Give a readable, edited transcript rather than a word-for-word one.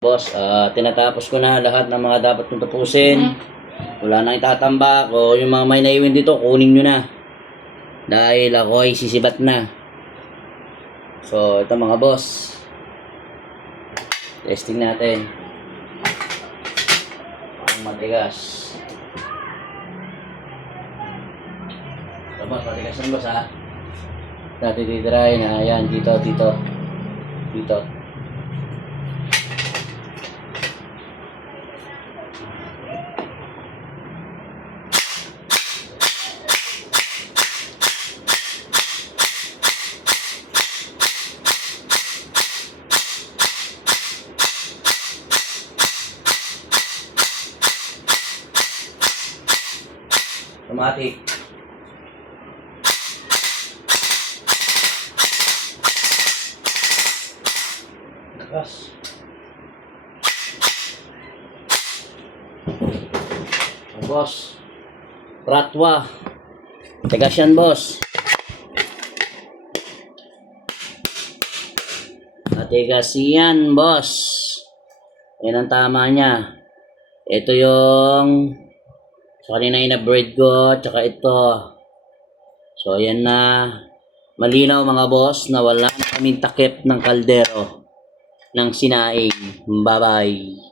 Boss, tinatapos ko na lahat ng mga dapat kong tapusin. Wala nang itatambak o yung mga may naiwin dito, kunin nyo na. Dahil ako ay sisibat na. So, ito mga boss. Testing natin. Ang matigas. Ito boss, matigas yan boss ha. Dati titry na, ayan, dito. Automatic. Lakas. Boss. Pratwa. Tigas yan boss. Matigas yan boss. Yan ang tama niya. Ito yung so kanina ina-braid ko, tsaka ito. So ayan na. Malinaw mga boss na wala na kaming takip ng kaldero ng sinaing. Bye bye.